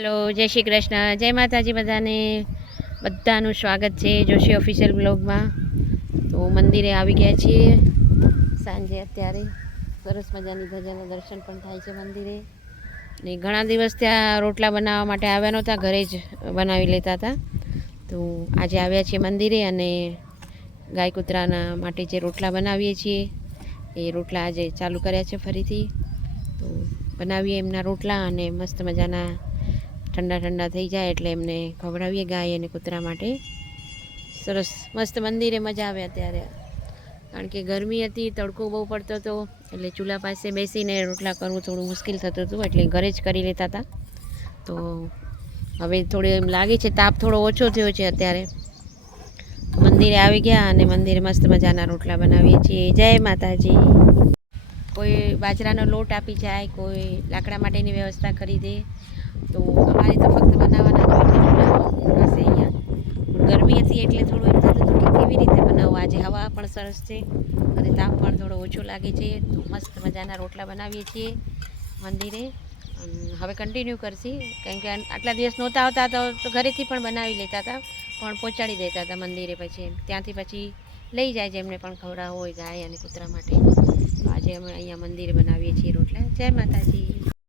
Hello, જય શ્રી કૃષ્ણ, જય માતાજી બધાને. બધાનું સ્વાગત છે જોશી ઓફિશિયલ બ્લોગમાં. તો મંદિરે આવી ગયા છીએ સાંજે. અત્યારે સરસ મજાની ધજાના દર્શન પણ થાય છે મંદિરે. ને ઘણા દિવસ ત્યાં રોટલા બનાવવા માટે આવ્યા નહોતા, ઘરે જ બનાવી લેતા હતા. તો આજે આવ્યા છીએ મંદિરે અને ગાય કૂતરાના માટે જે રોટલા બનાવીએ છીએ એ રોટલા આજે ચાલુ કર્યા છે ફરીથી. તો બનાવીએ એમના રોટલા અને મસ્ત મજાના ઠંડા ઠંડા થઈ જાય એટલે એમને ખવડાવીએ ગાય અને કૂતરા માટે. સરસ મસ્ત મંદિરે મજા આવે અત્યારે, કારણ કે ગરમી હતી, તડકો બહુ પડતો હતો એટલે ચૂલા પાસે બેસીને રોટલા કરવું થોડું મુશ્કેલ થતું હતું, એટલે ઘરે જ કરી લેતા હતા. તો હવે થોડું એમ લાગે છે તાપ થોડો ઓછો થયો છે અત્યારે. મંદિરે આવી ગયા અને મંદિરે મસ્ત મજાના રોટલા બનાવીએ છીએ. જય માતાજી. કોઈ બાજરાનો લોટ આપી જાય, કોઈ લાકડા માટેની વ્યવસ્થા કરી દે. તો અમારે તો ફક્ત બનાવવાના પાસે અહીંયા ગરમી હતી એટલે થોડું એમ થતું હતું કે કેવી રીતે બનાવવું. આજે હવા પણ સરસ છે અને તાપ પણ થોડો ઓછો લાગે છે. તો મસ્ત મજાના રોટલા બનાવીએ છીએ મંદિરે. હવે કન્ટિન્યુ કરશી, કારણ કે આટલા દિવસ નહોતા આવતા તો ઘરેથી પણ બનાવી લેતા હતા, પણ પહોંચાડી દેતા હતા મંદિરે. પછી ત્યાંથી પછી લઈ જાય જેમને પણ ખવડાવવું હોય ગાય અને કૂતરા માટે. તો આજે અમે અહીંયા મંદિરે બનાવીએ છીએ રોટલા. જય માતાજી.